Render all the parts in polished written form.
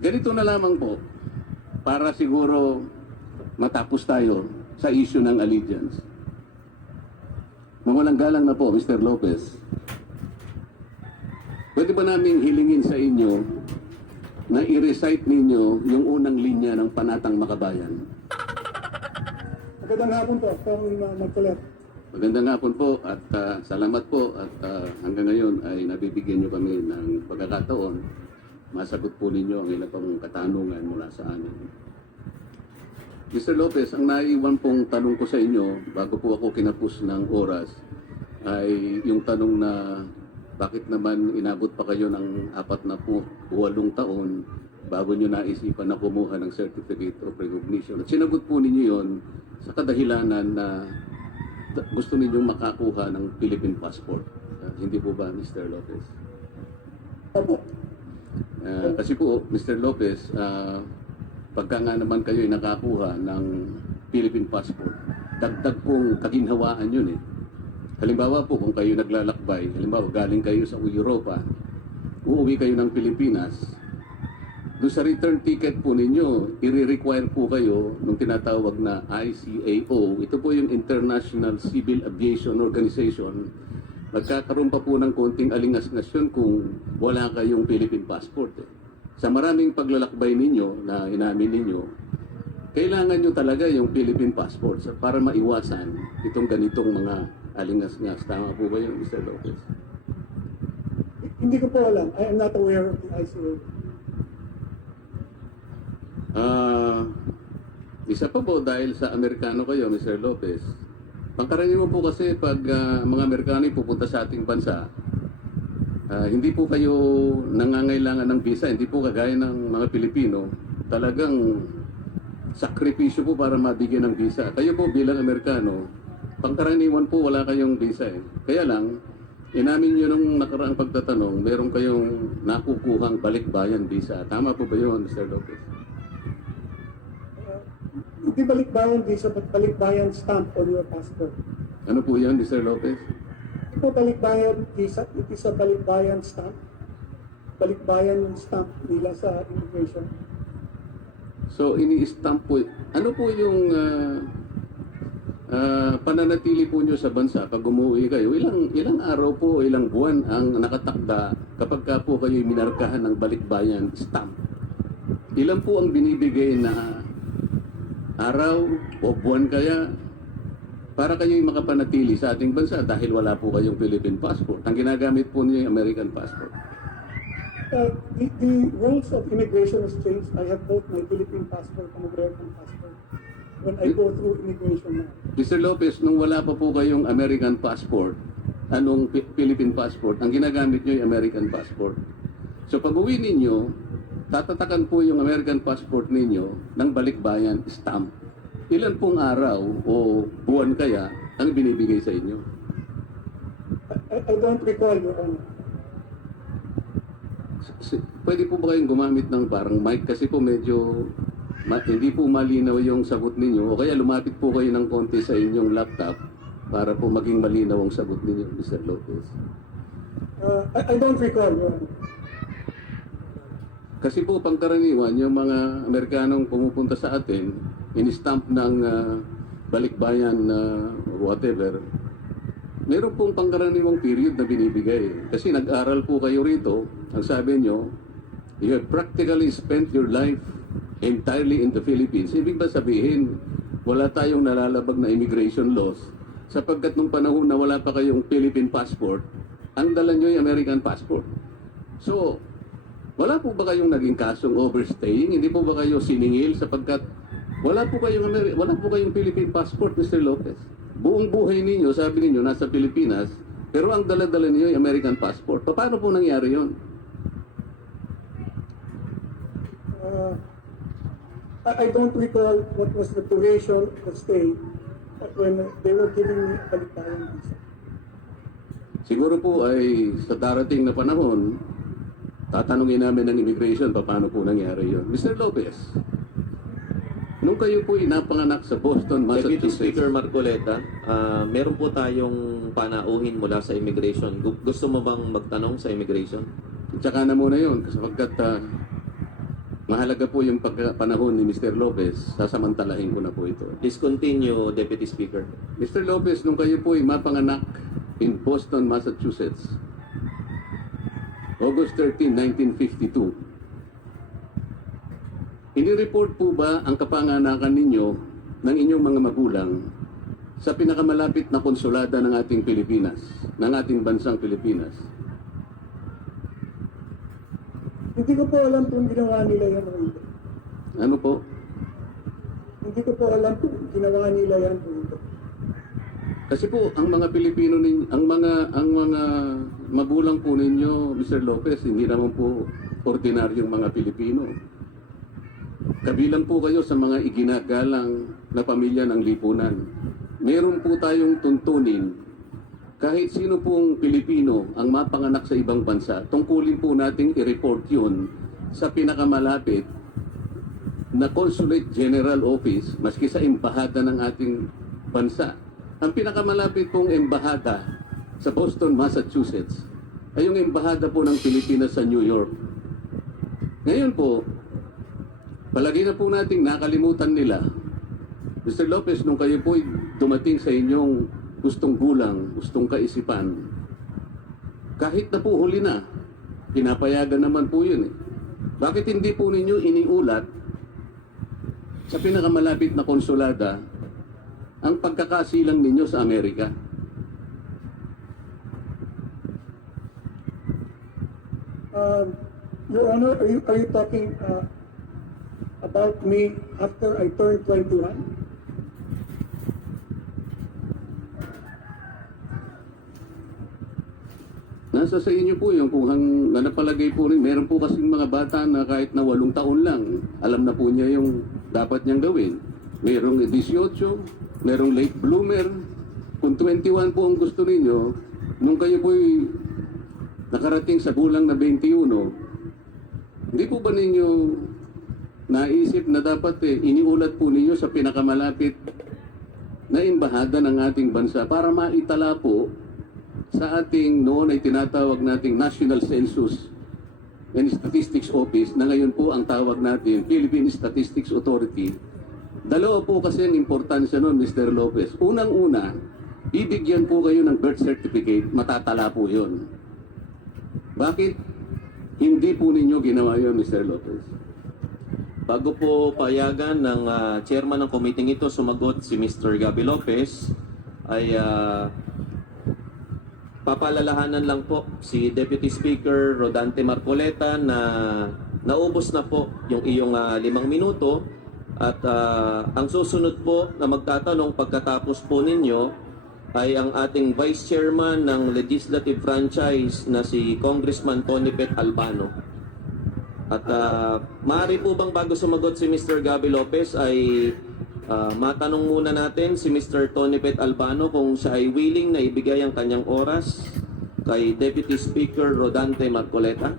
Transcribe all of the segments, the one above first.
Ganito na lamang po, para siguro matapos tayo sa issue ng allegiance. Mawalang galang na po, Mr. Lopez. Pwede ba naming hilingin sa inyo na i-recite ninyo yung unang linya ng Panatang Makabayan? Magandang hapon po, Cong Marcoleta. Magandang hapon po at salamat po at hanggang ngayon ay nabibigyan nyo kami ng pagkakataon. Masagot po ninyo ang ilang pang katanungan mula sa amin. Mr. Lopez, ang naiwan pong tanong ko sa inyo bago po ako kinapos ng oras ay yung tanong na bakit naman inabot pa kayo ng 48 taon bago nyo naisipan na kumuha ng Certificate of Recognition. At sinagot po ninyo yon sa kadahilanan na gusto ninyong makakuha ng Philippine passport. Hindi po ba, Mr. Lopez? Opo. Kasi po, Mr. Lopez, pagka nga naman kayo ay nakakuha ng Philippine passport, dagdag pong kaginhawaan yun eh. Halimbawa po, kung kayo naglalakbay, halimbawa galing kayo sa Europa, uuwi kayo ng Pilipinas, doon sa return ticket po ninyo, i-require po kayo nung tinatawag na ICAO. Ito po yung International Civil Aviation Organization. Magkakaroon pa po ng konting alingas-ngasyon kung wala kayong Philippine passport. Sa maraming paglalakbay ninyo na inamin ninyo, kailangan nyo talaga yung Philippine passport para maiwasan itong ganitong mga alingas-ngas. Tama po ba yun, Mr. Lopez? Hindi ko po alam. I am not aware of the ICO. Isa pa po dahil sa Amerikano kayo, Mr. Lopez. Pangkaraniwan po kasi pag mga Amerikano pupunta sa ating bansa, hindi po kayo nangangailangan ng visa, hindi po kagaya ng mga Pilipino, talagang sakripisyo po para mabigyan ng visa. Kayo po bilang Amerikano, pangkaraniwan po wala kayong visa eh. Kaya lang, inamin nyo nung nakaraang pagtatanong, meron kayong nakukuhang balikbayan visa. Tama po ba yun, Mr. Lopez? Hindi balikbayan visa, but balikbayan stamp on your passport. Ano po yun, Mr. Lopez? Hindi po balikbayan visa, it is a balikbayan stamp. Balikbayan stamp nila sa immigration. So, ini-stamp po. Ano po yung pananatili po nyo sa bansa pag umuwi kayo? Ilang araw po, ilang buwan ang nakatakda kapag ka po kayo minarkahan ng balikbayan stamp? Ilan po ang binibigay na araw o buwan kaya para kayo makapanatili sa ating bansa dahil wala po kayong Philippine passport? Ang ginagamit po niyo yung American passport. The rules of immigration has changed. I have both my Philippine passport and American passport when I go through immigration now. Mr. Lopez, nung wala pa po kayong American passport, anong Philippine passport, ang ginagamit nyo yung American passport. So pag uwi ninyo, tatatakan po yung American passport ninyo ng balikbayan stamp. Ilan pong araw o buwan kaya ang binibigay sa inyo? I don't recall, Your Honor. Pwede po ba kayong gumamit ng parang mic kasi po medyo hindi po malinaw yung sagot ninyo o kaya lumapit po kayo ng konti sa inyong laptop para po maging malinaw ang sagot ninyo, Mr. Lopez. I don't recall, Your Honor. Kasi po pangkaraniwan yung mga Amerikanong pumupunta sa atin, in-stamp ng balikbayan whatever, meron pong pangkaraniwang period na binibigay. Kasi nag-aral po kayo rito, ang sabi nyo, you have practically spent your life entirely in the Philippines. Ibig ba sabihin, wala tayong nalalabag na immigration laws sapagkat nung panahon na wala pa kayong Philippine passport, ang dala nyo yung American passport. So, wala po ba kayong naging kasong overstaying? Hindi po ba kayo siningil sapagkat wala po kayong Philippine passport, Mr. Lopez? Buong buhay ninyo, sabi ninyo, nasa Pilipinas, pero ang dala-dala niyo yung American passport. Paano po nangyari yon? I don't recall what was the duration of the stay when they were giving me a balikbayan visa. Siguro po ay sa darating na panahon, tatanungin namin ng immigration paano po nangyari yon. Mr. Lopez, nung kayo po inapanganak sa Boston, Deputy Massachusetts, Speaker Marcoleta, meron po tayong panauhin mula sa immigration. Gusto mo bang magtanong sa immigration? tsaka na muna yun sapagkat mahalaga po yung panahon ni Mr. Lopez, sasamantalahin ko na po ito. Please continue, Deputy Speaker. Mr. Lopez, nung kayo po ay mapanganak in Boston, Massachusetts, August 13, 1952, inireport po ba ang kapanganakan ninyo ng inyong mga magulang sa pinakamalapit na konsulada ng ating Pilipinas, ng ating bansang Pilipinas? Hindi ko po alam kung ginawa nila yan o hindi. Ano po? Hindi ko po alam kung ginawa nila yan o hindi. Kasi po ang mga Pilipino ang mga magulang po ninyo, Mr. Lopez, hindi naman po ordinaryong mga Pilipino. Kabilang po kayo sa mga iginagalang na pamilya ng lipunan. Meron po tayong tuntunin kahit sino pong Pilipino ang mapanganak sa ibang bansa, tungkulin po nating i-report yun sa pinakamalapit na Consulate General Office, maski sa embahada ng ating bansa. Ang pinakamalapit pong embahada sa Boston, Massachusetts, ay yung embahada po ng Pilipinas sa New York. Ngayon po, palagi na po nating nakalimutan nila. Mr. Lopez, nung kayo po dumating sa inyong gustong gulang, gustong kaisipan, kahit na po huli na, pinapayagan naman po yun eh. Bakit hindi po ninyo iniulat sa pinakamalapit na konsulada ang pagkakasilang ninyo sa Amerika? Your Honor, are you talking about me after I turned 21? Nasa sa inyo po yung kung napalagay po rin. Meron po kasing mga bata na kahit na 8 taon lang, alam na po niya yung dapat niyang gawin. Merong 18, merong late bloomer. Kung 21 po ang gusto ninyo, nung kayo po'y nakarating sa gulang na 21, hindi po ba ninyo naisip na dapat iniulat po ninyo sa pinakamalapit na embahada ng ating bansa para maitala po sa ating noon ay tinatawag nating National Census and Statistics Office, na ngayon po ang tawag natin Philippine Statistics Authority. Dalawa po kasi ang importansya noon, Mr. Lopez. Unang-una, bibigyan po kayo ng birth certificate, matatala po yun. Bakit hindi po ninyo ginawa yun, Mr. Lopez? Bago po payagan ng chairman ng committee ito sumagot si Mr. Gabby LOPEZ, ay papalalahanan lang po si Deputy Speaker Rodante Marcoleta na naubos na po yung iyong 5 minuto at ang susunod po na magtatanong pagkatapos po ninyo ay ang ating Vice Chairman ng Legislative Franchise na si Congressman Tonipet Albano. At maaari po bang bago sumagot si Mr. Gabby LOPEZ ay matanong muna natin si Mr. Tonipet Albano kung siya ay willing na ibigay ang kanyang oras kay Deputy Speaker Rodante Marcoleta.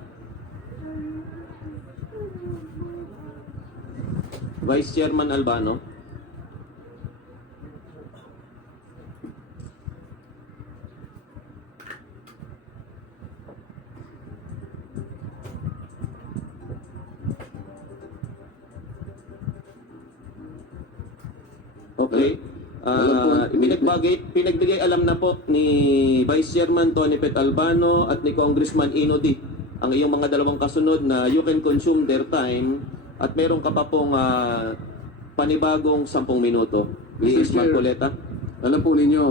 Vice Chairman Albano. Okay. Pinagbigay alam na po ni Vice Chairman Tonipet Albano at ni Congressman Inodi ang iyong mga dalawang kasunod na you can consume their time at meron ka pa pong panibagong 10 minuto. Mrs. Marcoleta. Alam po ninyo,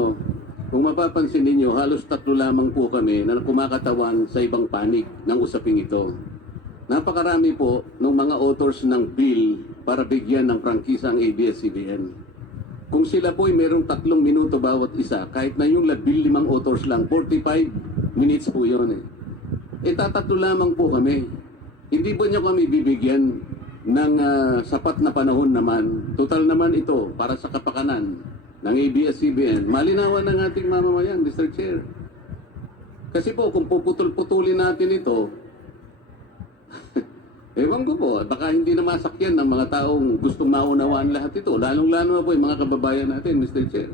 kung mapapansin ninyo, halos 3 lamang po kami na kumakatawan sa ibang panig ng usaping ito. Napakarami po ng mga authors ng bill para bigyan ng prangkisa ang ABS-CBN. Kung sila po ay merong 3 minuto bawat isa, kahit na yung 15 authors lang, 45 minutes po yun eh. Tatatlo lamang po kami. Hindi po niyo kami bibigyan ng sapat na panahon naman. Total naman ito para sa kapakanan ng ABS-CBN. Malinawan ng ating mamamayan, Mr. Chair. Kasi po, kung puputol-putulin natin ito, ewan ko po, baka hindi na masakyan ng mga taong gustong maunawaan lahat ito. Lalong-lalo na po yung mga kababayan natin, Mr. Chair.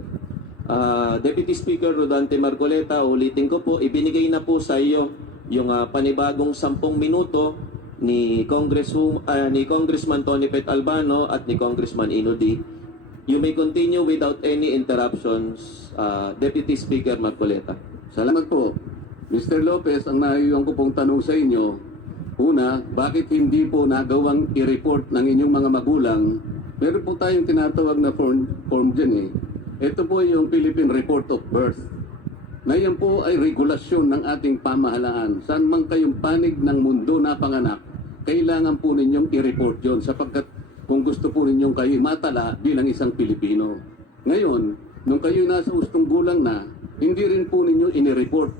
Deputy Speaker Rodante Marcoleta, ulitin ko po, ibinigay na po sa iyo yung panibagong 10 minuto ni Congressman Tony Pet Albano at ni Congressman Inudi. You may continue without any interruptions, Deputy Speaker Marcoleta. Salamat po. Mr. Lopez, ang naiyong ko pong tanong sa inyo, una, bakit hindi po nagawang i-report ng inyong mga magulang? Meron po tayong tinatawag na form dyan eh. Ito po yung Philippine Report of Birth. Na yan po ay regulasyon ng ating pamahalaan. Saan man kayong panig ng mundo na panganak, kailangan po ninyong i-report yon sapagkat kung gusto po ninyong kayo matala bilang isang Pilipino. Ngayon, nung kayo nasa ustong gulang na, hindi rin po ninyo inireport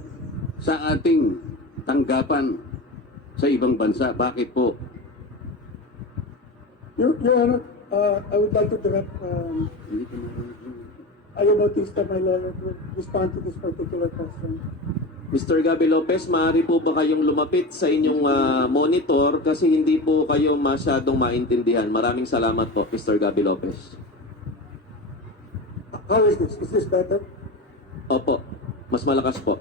sa ating tanggapan sa ibang bansa. Bakit po? Your Honor, I would like to direct Ayo Bautista, my lawyer, to respond to this particular question. Mr. Gabby Lopez, maaari po ba kayong lumapit sa inyong monitor kasi hindi po kayo masyadong maintindihan. Maraming salamat po, Mr. Gabby Lopez. How is this? Is this better? Opo, mas malakas po.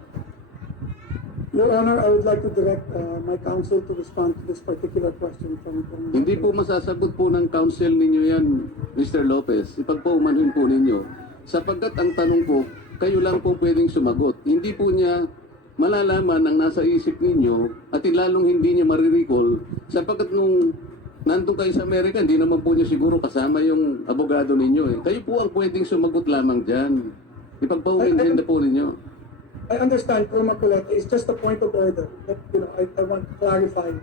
Your Honor, I would like to direct my counsel to respond to this particular question from Hindi po masasagot po ng counsel ninyo yan, Mr. Lopez. Ipagpaumanhin po ninyo. Sapagkat ang tanong po, kayo lang po pwedeng sumagot. Hindi po niya malalaman ang nasa isip ninyo at lalong hindi niya marirecall sapagkat nung nandun kayo sa Amerika, hindi naman po niya siguro kasama yung abogado ninyo eh. Kayo po ang pwedeng sumagot lamang dyan. Ipagpaumanhin na po ninyo. I understand, Pro Marcoleta, it's just a point of order that I want to clarify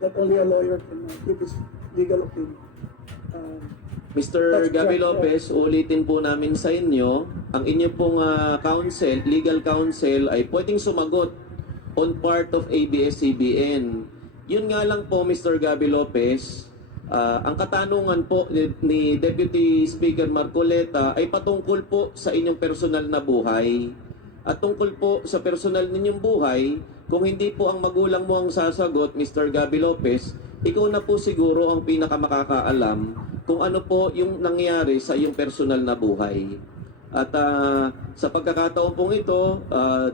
that only a lawyer can give his legal opinion. Mr. Gabby Lopez, ulitin po namin sa inyo, ang inyo pong legal counsel ay pwedeng sumagot on part of ABS-CBN. Yun nga lang po, Mr. Gabby Lopez, ang katanungan po ni Deputy Speaker Marcoleta ay patungkol po sa inyong personal na buhay. At tungkol po sa personal ninyong buhay, kung hindi po ang magulang mo ang sasagot, Mr. Gabby Lopez, ikaw na po siguro ang pinakamakakaalam kung ano po yung nangyari sa iyong personal na buhay. At sa pagkakataon pong ito,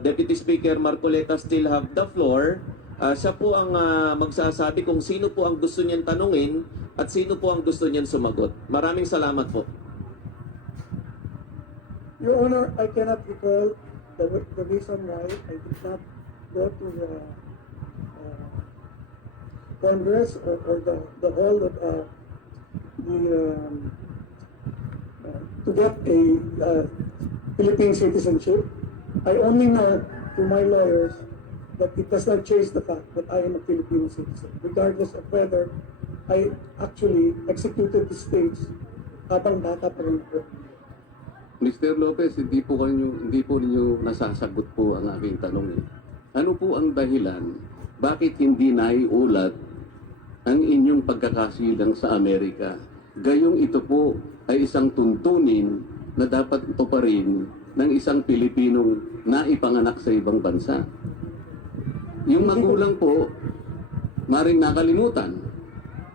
Deputy Speaker Marcoleta still have the floor. Siya po ang magsasabi kung sino po ang gusto niyan tanungin at sino po ang gusto niyan sumagot. Maraming salamat po. Your Honor, I cannot recall the reason why I did not go to the Congress or the hall of to get a Philippine citizenship. I only know through my lawyers that it does not change the fact that I am a Filipino citizen, regardless of whether I actually executed the states habang bata pa rin ako. Mr. Lopez, hindi po ninyo nasasagot po ang aking tanong eh. Ano po ang dahilan? Bakit hindi naiulat ang inyong pagkakasilang sa Amerika? Gayong ito po ay isang tuntunin na dapat ito pa rin ng isang Pilipinong naipanganak sa ibang bansa. Yung magulang po, maring nakalimutan.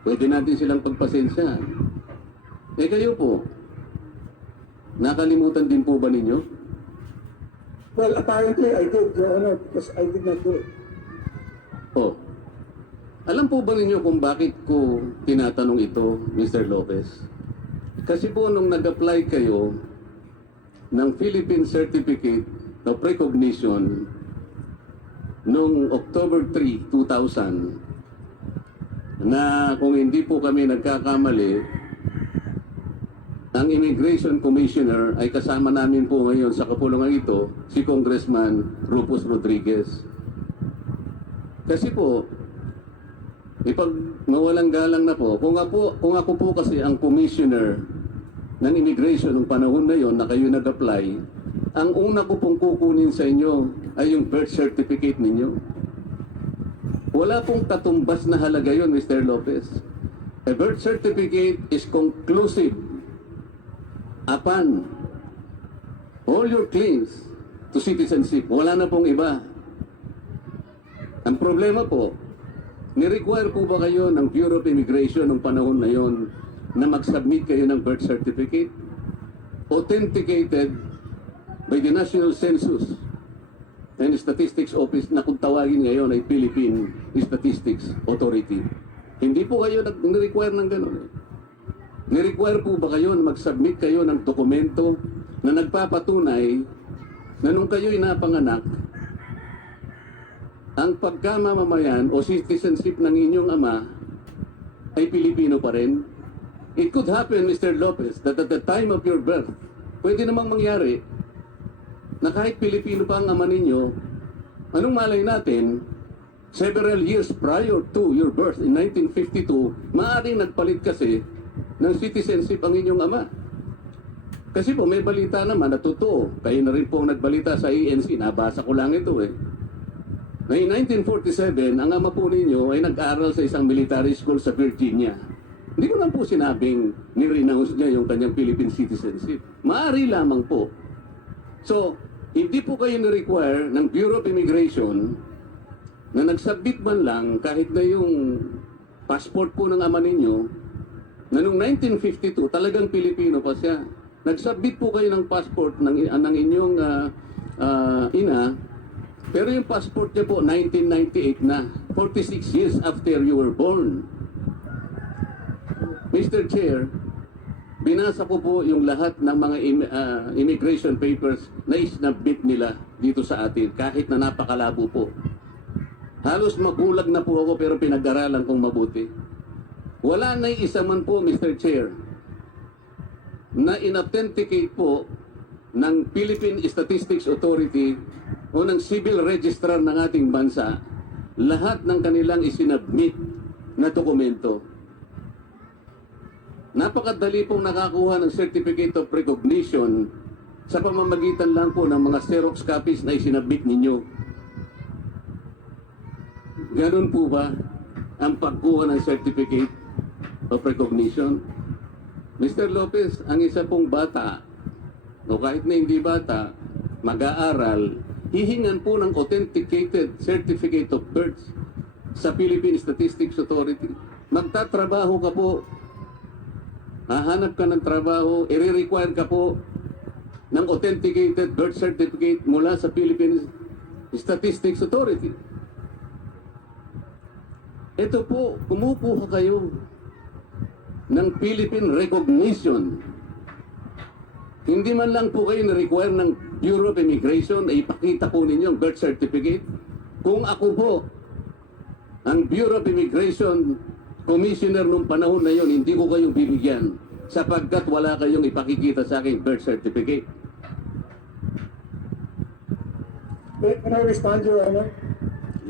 Pwede natin silang pagpasensyahan. Eh kayo po, nakalimutan din po ba ninyo? Well, apparently I did, Your Honor, because I did not do it. Oh. Alam po ba ninyo kung bakit ko tinatanong ito, Mr. Lopez? Kasi po nung nag-apply kayo ng Philippine Certificate of Recognition noong October 3, 2000, na kung hindi po kami nagkakamali, ang Immigration Commissioner ay kasama namin po ngayon sa kapulungan ito, si Congressman Rufus Rodriguez. Kasi po, ipag mawalang galang na po, kung ako po kasi ang commissioner ng immigration ng panahon na yon na kayo nag-apply, ang una ko pong kukunin sa inyo ay yung birth certificate ninyo. Wala pong katumbas na halaga yon, Mr. Lopez. A birth certificate is conclusive upon all your claims to citizenship. Wala na pong iba. Ang problema po, ni-require po ba kayo ng Bureau of Immigration ng panahon na yon na mag-submit kayo ng birth certificate authenticated by the National Census and Statistics Office na kung tawagin ngayon ay Philippine Statistics Authority. Hindi po kayo nag-require ng ganun. Ni-require po ba kayo na mag-submit kayo ng dokumento na nagpapatunay na nung kayo'y napanganak, ang pagkamamamayan o citizenship ng inyong ama ay Pilipino pa rin? It could happen, Mr. Lopez, that at the time of your birth, pwede namang mangyari na kahit Pilipino pa ang ama ninyo, anong malay natin, several years prior to your birth in 1952, maaaring nagpalit kasi ng citizenship ang inyong ama. Kasi po may balita naman na totoo. Kayo na rin po ang nagbalita sa ANC, nabasa ko lang ito na in 1947, ang ama po ninyo ay nag-aaral sa isang military school sa Virginia. Hindi ko lang po sinabing ni-renounce niya yung kanyang Philippine citizenship. Maaari lamang po. So, hindi po kayo na-require ng Bureau of Immigration na nagsubmit man lang kahit na yung passport po ng ama ninyo na noong 1952 talagang Pilipino pa siya. Nagsubmit po kayo ng passport ng inyong ina, pero yung passport niya po 1998 na, 46 years after you were born. Mr. Chair, binasa ko po yung lahat ng mga immigration papers na isnabit nila dito sa atin, kahit na napakalabo po. Halos magulag na po ako pero pinag-aralan kong mabuti. Wala na isa man po, Mr. Chair, na inauthenticate po ng Philippine Statistics Authority o ng Civil Registrar ng ating bansa lahat ng kanilang isinabmit na dokumento. Napakadali pong nakakuha ng Certificate of Recognition sa pamamagitan lang po ng mga Xerox copies na isinabmit ninyo. Ganun po ba ang pagkuha ng Certificate of Recognition? Mr. Lopez, ang isa pong bata, o kahit na hindi bata, mag-aaral, hihingan po ng authenticated Certificate of Birth sa Philippine Statistics Authority. Magtatrabaho ka po, hahanap ka ng trabaho, i-require ka po ng authenticated birth certificate mula sa Philippine Statistics Authority. Ito po, kumukuha kayo ng Philippine recognition. Hindi man lang po kayo na-require ng Bureau of Immigration na ipakita po ninyo ang birth certificate. Kung ako po, ang Bureau of Immigration Commissioner nung panahon na yon, hindi ko kayong bibigyan sapagkat wala kayong ipakikita sa aking birth certificate. Can I respond, Your Honor?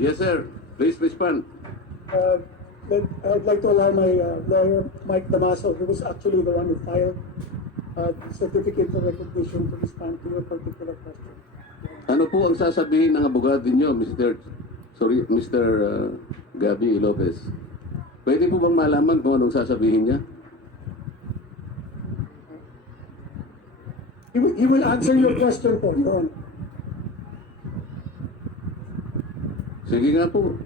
Yes, sir. Please respond. I'd like to allow my lawyer, Mike Damaso, who was actually the one who filed the certificate of recognition to respond to your particular question. Ano po ang sasabihin ng abogado niyo, Mr. Gabby Lopez? Pwede po bang malaman kung anong sasabihin niya? He will answer your question po, Your Honor. Sige nga po.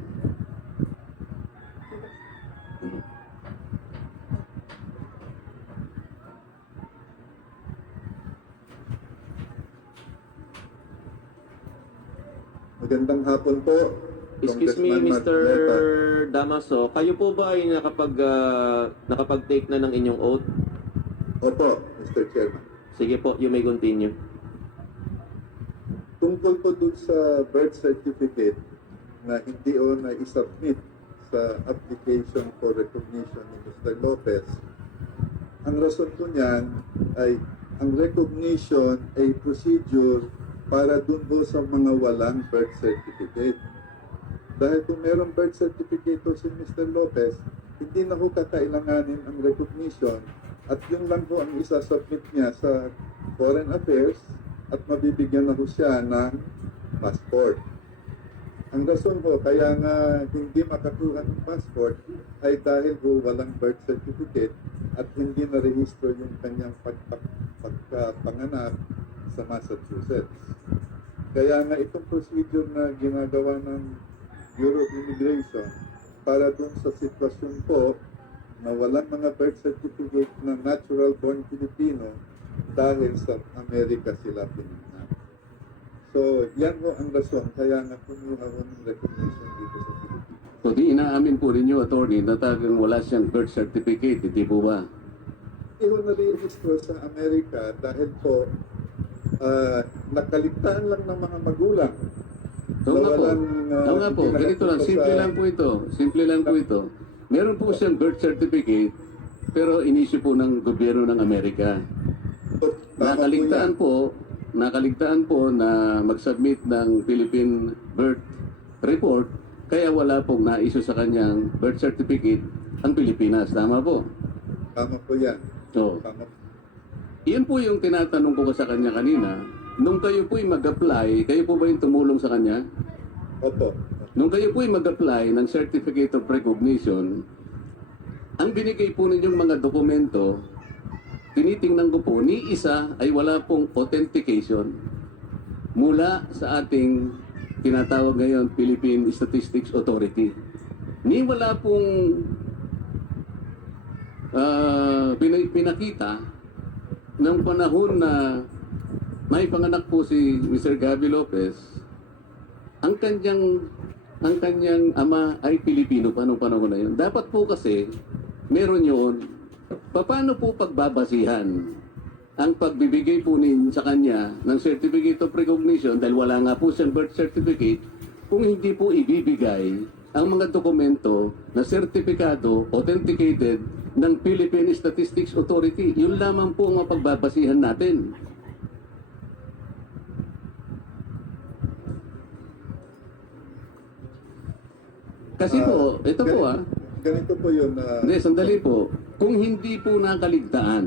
Magandang hapon po. Excuse me, Congressman Mr. Marcoleta. Damaso, kayo po ba ay nakapag-take na ng inyong oath? Opo, Mr. Chairman. Sige po, you may continue. Tungkol po dun sa birth certificate na hindi o na isubmit sa application for recognition ni Mr. Lopez, ang rason po niyan ay ang recognition ay procedure para dun po sa mga walang birth certificate. Dahil kung merong birth certificate po si Mr. Lopez, hindi na po kakailanganin ang recognition at yun lang po ang isasubmit niya sa Foreign Affairs at mabibigyan na po siya ng passport. Ang rason po kaya nga hindi makakuha ng passport ay dahil po walang birth certificate at hindi na-register yung kanyang pagkapanganak sa Massachusetts. Kaya nga itong procedure na ginagawa ng Bureau of Immigration para dun sa sitwasyon po na walang mga birth certificate na natural born Filipino dahil sa Amerika sila pinanganak. So, yan po ang rason kaya nga kumuha ko ng recognition dito sa Pilipinas. So di inaamin po rin yung attorney na talagang wala siyang birth certificate, hindi po ba? Hindi ko na-register sa Amerika dahil po nakaligtaan lang ng mga magulang. Oo nga po. Nawalan, Oo nga po. hindi Ganito lang. nakapunta Simple sa- lang po ito. Simple lang po ito. Meron po siyang birth certificate pero inisyu po ng gobyerno ng Amerika. Tama Nakaligtaan po na mag-submit ng Philippine birth report kaya wala pong na-issue sa kanyang birth certificate ang Pilipinas. Tama po? Tama po yan. So, Tama. iyon po yung tinatanong ko sa kanya kanina. Nung kayo po'y mag-apply, kayo po ba yung tumulong sa kanya? Opo. Nung kayo po'y mag-apply ng Certificate of Recognition, ang binigay po ninyong mga dokumento, tinitingnan ko po, ni isa ay wala pong authentication mula sa ating tinatawag ngayon Philippine Statistics Authority. Ni wala pong pinakita ng panahon na may panganak po si Mr. Gabby LOPEZ, ang kanyang ama ay Pilipino pa nung panahon na yun. Dapat po kasi meron yun. Paano po pagbabasihan ang pagbibigay po sa kanya ng Certificate of Recognition dahil wala nga po siyang birth certificate kung hindi po ibibigay ang mga dokumento na sertipikado, authenticated ng Philippine Statistics Authority. Yun lamang po ang mapagbabasihan natin. Kasi po, ito po Ganito po yun na... Hindi, sandali po. Kung hindi po nakaligtaan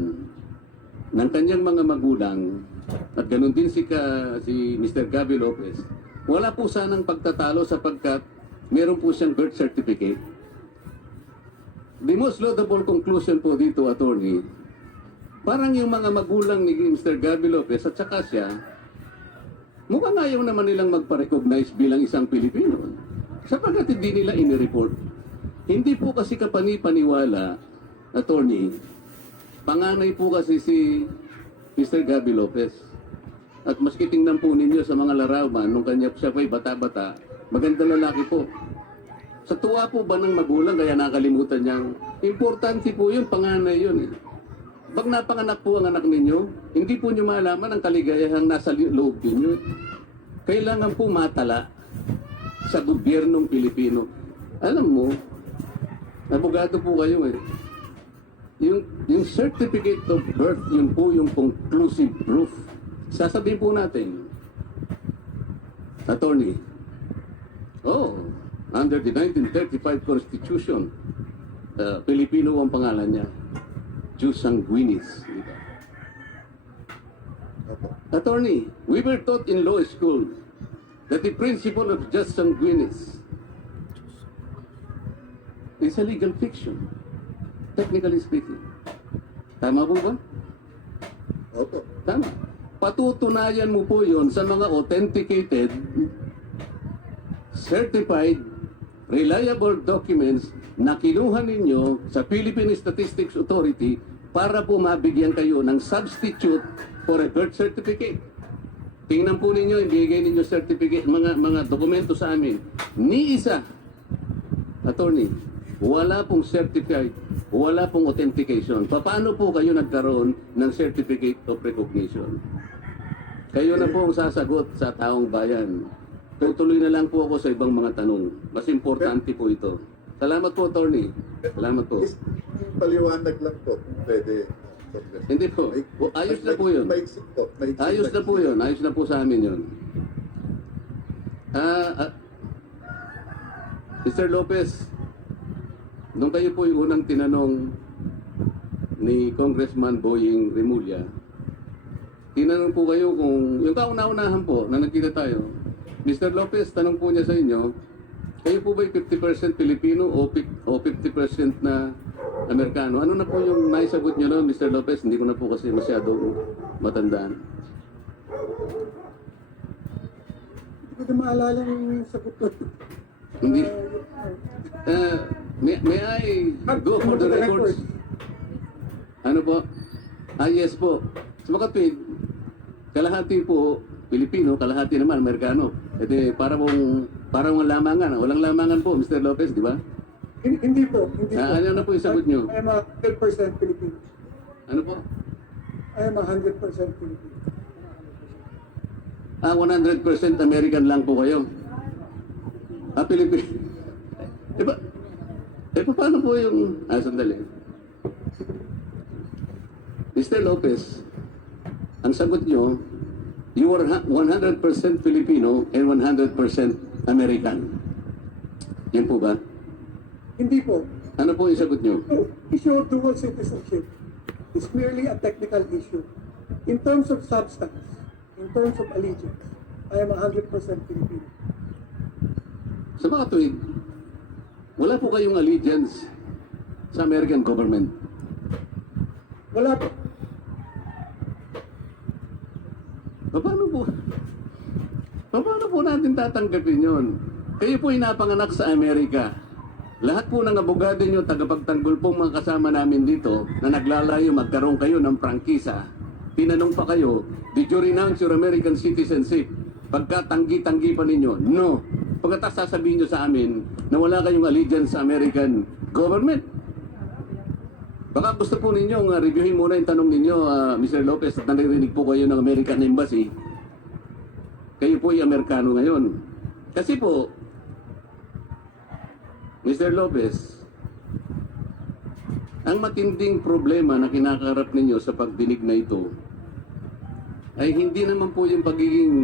ng kanyang mga magulang, at ganun din si Mr. Gabby LOPEZ, wala po sanang pagtatalo sapagkat meron po siyang birth certificate. The most laudable conclusion po dito, attorney, parang yung mga magulang ni Mr. Gabby LOPEZ at saka siya, mukhang ayaw naman nilang magpa-recognize bilang isang Pilipino sapagkat hindi nila inireport. Hindi po kasi kapani-paniwala, attorney, panganay po kasi si Mr. Gabby LOPEZ. At maski tingnan po ninyo sa mga larawan, nung siya po'y bata-bata, maganda lalaki po. Sa tuwa po ba ng magulang, kaya nakalimutan niyang, importante po yun, panganay yun. Pag napanganak po ang anak ninyo, hindi po niyo malaman ang kaligayahang nasa loob ninyo. Kailangan po matala sa gobyernong Pilipino. Alam mo, abogado po kayo eh. Yung certificate of birth, yun po yung conclusive proof. Sasabihin po natin, attorney, under the 1935 Constitution, Pilipino ang pangalan niya. Jus sanguinis. Diba? Attorney, we were taught in law school that the principle of jus sanguinis is a legal fiction, technically speaking. Tama po ba? Opo. Tama. Patutunayan mo po yon sa mga authenticated, certified, reliable documents na kinuha ninyo sa Philippine Statistics Authority para po mabigyan kayo ng substitute for a birth certificate. Tingnan po ninyo, ibigay ninyo certificate, mga dokumento sa amin. Ni isa, attorney, wala pong certificate, wala pong authentication. Paano po kayo nagkaroon ng Certificate of Recognition? Kayo na po ang sasagot sa taong bayan. Tutuloy na lang po ako sa ibang mga tanong. Mas importante po ito. Salamat po, attorney. Salamat po. Paliwanag lang po kung pwede. Hindi po. Ayos na po yun. Maiksik po. Ayos na po yun. Ayos na po sa amin yun. Mr. Lopez, nung kayo po yung unang tinanong ni Congressman Boying Remulla, tinanong po kayo kung, yung kauna-unahan po na nagkita tayo, Mr. Lopez, tanong po niya sa inyo, kayo po ba'y 50% Pilipino o 50% na Amerikano? Ano na po yung naisagot niyo noon, Mr. Lopez? Hindi ko na po kasi masyado matandaan. Hindi ko na maalala yung sagot ko. Hindi. May I go for the records? Ano po? Yes po. Sa makatwid, kalahati po Pilipino, kalahati naman Amerikano. Edi parang lamangan. Walang lamangan po, Mr. Lopez, di ba? Hindi po. Hindi po. Ano na po yung sagot nyo? I am a 100% Filipino. Ano po? I am a 100% Filipino. 100% American lang po kayo. Pilipino. Paano po yung... sandali. Mr. Lopez, ang sagot nyo, you were 100% Filipino and 100% American. Yan po ba? Hindi po. Ano po yung sagot nyo? So, issue of dual citizenship is merely a technical issue. In terms of substance, in terms of allegiance, I am 100% Filipino. Sa mga tuwid, wala po kayong allegiance sa American government. Wala po. Paano po natin tatanggapin yon? Kayo po inapanganak sa Amerika. Lahat po ng abogado nyo, tagapagtanggol po mga kasama namin dito na naglalayo magkaroon kayo ng prangkisa. Tinanong pa kayo, did you renounce your American citizenship? Pagka tanggi-tanggi pa ninyo, no. Pagkatapos sasabihin nyo sa amin na wala kayong allegiance sa American government. Baka gusto po ninyong reviewin muna yung tanong ninyo, Mr. Lopez, at naririnig po kayo ng American Embassy. Kayo po yung Amerikano ngayon. Kasi po, Mr. Lopez, ang matinding problema na kinakaharap ninyo sa pagdinig na ito ay hindi naman po yung pagiging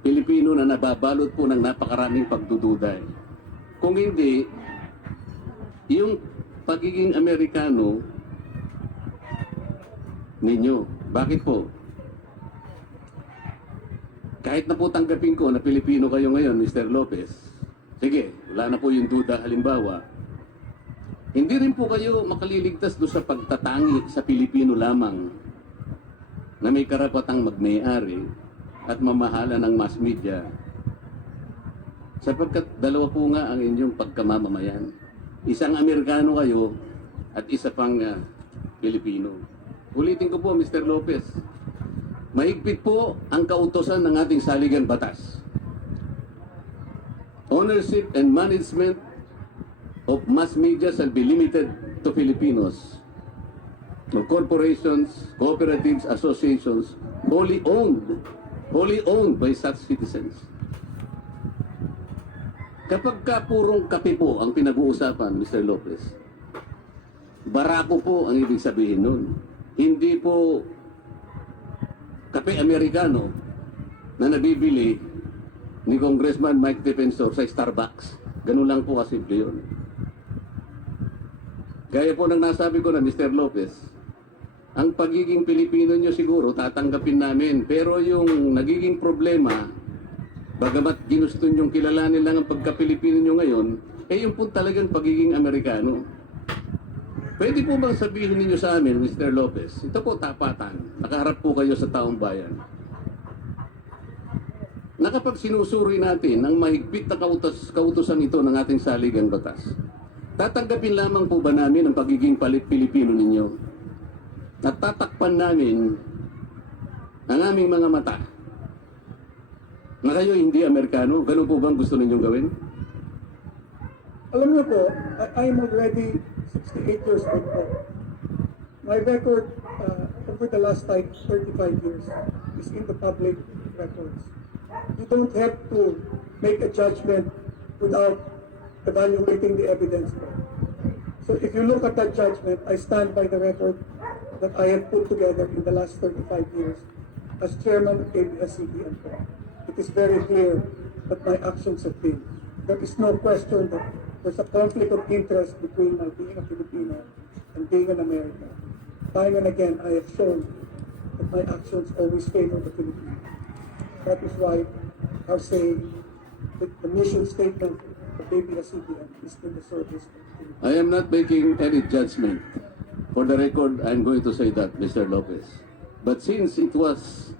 Pilipino na nababalot po ng napakaraming pagdududa. Kung hindi, yung pagiging Amerikano ninyo. Bakit po? Kahit na po tanggapin ko na Pilipino kayo ngayon, Mr. Lopez, sige, wala na po yung duda. Halimbawa, hindi rin po kayo makaliligtas doon sa pagtatangi sa Pilipino lamang na may karapatang magmay-ari at mamahala ng mass media. Sapagkat dalawa po nga ang inyong pagkamamamayan. Isang Amerikano kayo at isa pang Pilipino. Ulitin ko po, Mr. Lopez, mahigpit po ang kautosan ng ating saligang batas. Ownership and management of mass media shall be limited to Filipinos, to corporations, cooperatives, associations, wholly owned by such citizens. Kapag ka purong kape po ang pinag-uusapan, Mr. Lopez, barako po ang ibig sabihin nun. Hindi po kape Amerikano na nabibili ni Congressman Mike Defensor sa Starbucks. Ganun lang po kasimple yun. Gaya po ng nasabi ko na, Mr. Lopez, ang pagiging Pilipino nyo siguro tatanggapin namin. Pero yung nagiging problema, bagamat ginusto nyong kilalanin lang ang pagka-Pilipino nyo ngayon, yung po talagang pagiging Amerikano. Pwede po bang sabihin ninyo sa amin, Mr. Lopez, ito po tapatan, nakaharap po kayo sa taong bayan, na kapag sinusuri natin ang mahigpit na kautusan ito ng ating saligang batas, tatanggapin lamang po ba namin ang pagiging Pilipino ninyo? At tatakpan namin ang aming mga mata na kayo hindi Amerikano? Ganun po bang gusto ninyong gawin? Alam niyo po, I am already 68 years old po. My record over the last 35 years is in the public records. You don't have to make a judgment without evaluating the evidence po. So if you look at that judgment, I stand by the record that I have put together in the last 35 years as chairman of ABSCBN po. It is very clear that my actions have been. There is no question that there's a conflict of interest between my being a Filipino and being an American. Time and again, I have shown that my actions always favor the Philippines. That is why I say that the mission statement of ABS-CBN is in the service of the Philippines. I am not making any judgment. For the record, I'm going to say that, Mr. Lopez. But since it was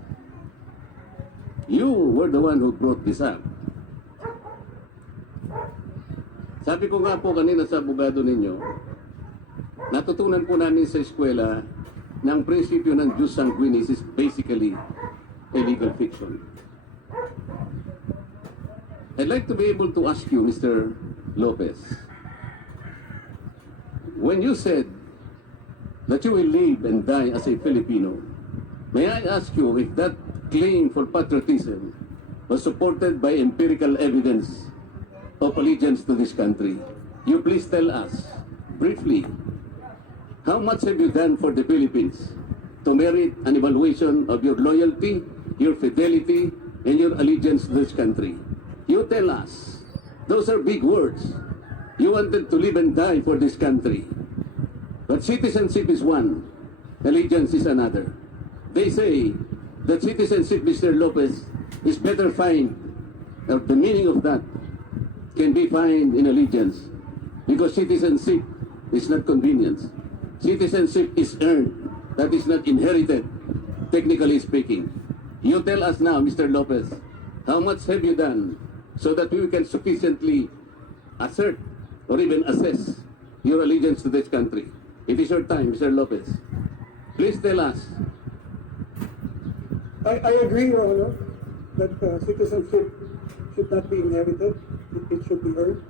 you were the one who brought this up, sabi ko nga po kanina sa abogado ninyo, natutunan po namin sa eskwela na ang prinsipyo ng jus sanguinis is basically a legal fiction. I'd like to be able to ask you, Mr. Lopez, when you said that you will live and die as a Filipino, may I ask you if that claim for patriotism was supported by empirical evidence of allegiance to this country? You please tell us, briefly, how much have you done for the Philippines to merit an evaluation of your loyalty, your fidelity, and your allegiance to this country? You tell us. Those are big words. You wanted to live and die for this country. But citizenship is one, allegiance is another. They say that citizenship, Mr. Lopez, is better find, or the meaning of that can be found in allegiance. Because citizenship is not convenience. Citizenship is earned, that is not inherited, technically speaking. You tell us now, Mr. Lopez, how much have you done so that we can sufficiently assert or even assess your allegiance to this country? It is your time, Mr. Lopez. Please tell us. I agree, Your Honor, that citizenship should not be inherited. It should be earned.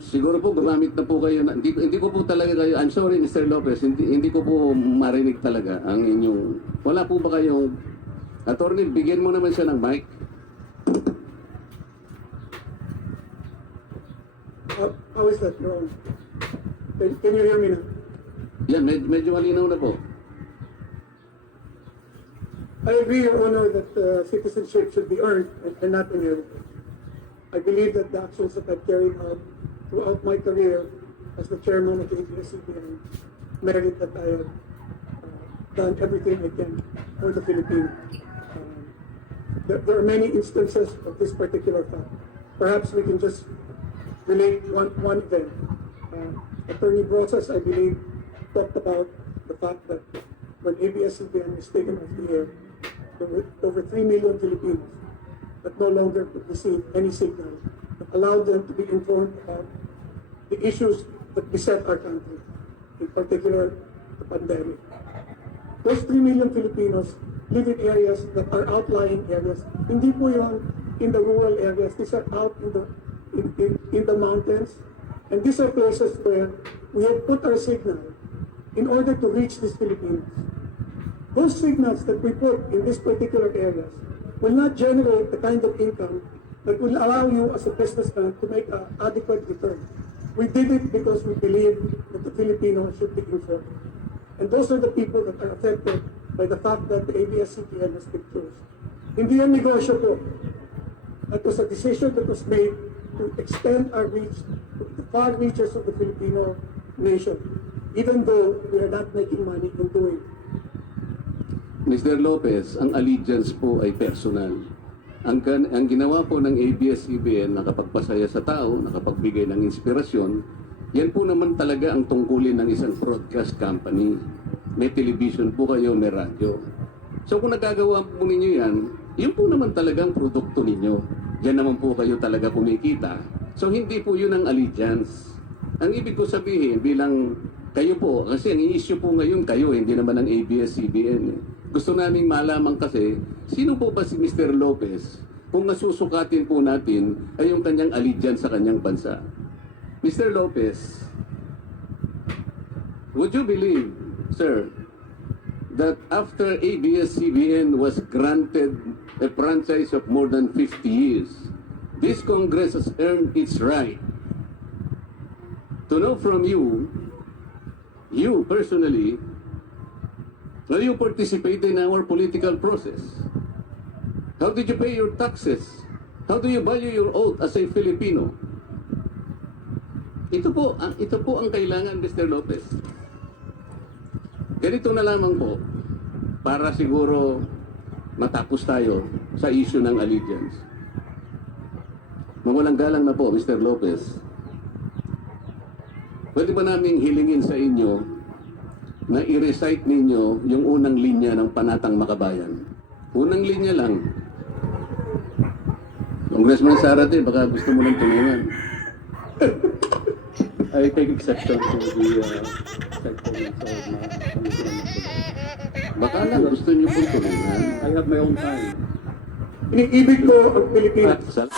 Siguro po gumamit na po kayo na, hindi ko po talaga kayo, I'm sorry Mr. Lopez, hindi ko po marinig talaga ang inyong, wala po ba kayong, attorney, bigyan mo naman siya ng mic. How is that, Your Honor? Can you hear me now? Yan, medyo malinaw na po. I agree, Your Honor, that citizenship should be earned and not inherited. I believe that the actions that I've carried out throughout my career as the chairman of the ABSCBN merit that I have done everything I can for the Philippines. There are many instances of this particular fact. Perhaps we can just relate one event. Attorney Brosas, I believe, talked about the fact that when ABS-CBN was taken off the air, there were over 3 million Filipinos that no longer could receive any signal that allowed them to be informed about the issues that beset our country, in particular the pandemic. Those 3 million Filipinos live in areas that are outlying areas. Hindi po yun in the rural areas. These are out in the mountains. And these are places where we have put our signal in order to reach these Filipinos. Those signals that we put in these particular areas will not generate the kind of income that will allow you as a businessman to make an adequate return. We did it because we believe that the Filipinos should be informed. And those are the people that are affected by the fact that the ABS-CBN has been closed. Hindi yan negosyo po. That was a decision that was made to extend our reach to the far reaches of the Filipino nation, even though we are not making money in doing it. Mr. Lopez, ang allegiance po ay personal. Ang ginawa po ng ABS-CBN, nakapagpasaya sa tao, nakapagbigay ng inspirasyon, yan po naman talaga ang tungkulin ng isang broadcast company. May television po kayo, may radyo. So kung nagagawa po ninyo yan, yun po naman talagang produkto ninyo. Diyan naman po kayo talaga kumikita. So hindi po yun ang allegiance. Ang ibig ko sabihin bilang kayo po, kasi ang i-issue po ngayon kayo, hindi naman ang ABS-CBN. Gusto namin malaman kasi, sino po ba si Mr. Lopez kung masusukatin po natin ay yung kanyang allegiance sa kanyang bansa? Mr. Lopez, would you believe, sir, that after ABS-CBN was granted a franchise of more than 50 years, this Congress has earned its right to know from you personally, how you participate in our political process. How did you pay your taxes? How do you value your oath as a Filipino? Ito po ang kailangan, Mr. Lopez. Ganito na lamang po, para siguro matapos tayo sa issue ng allegiance. Mawalang galang na po, Mr. Lopez. Pwede ba naming hilingin sa inyo na i-recite ninyo yung unang linya ng Panatang Makabayan? Unang linya lang. Congressman Sarate, baka gusto mo ng tulungan. I take exception to the sentiments of my committee. Baka lang gusto nyo pong tulungan. I have my own time. Iniibig ko ang Pilipinas. Sal-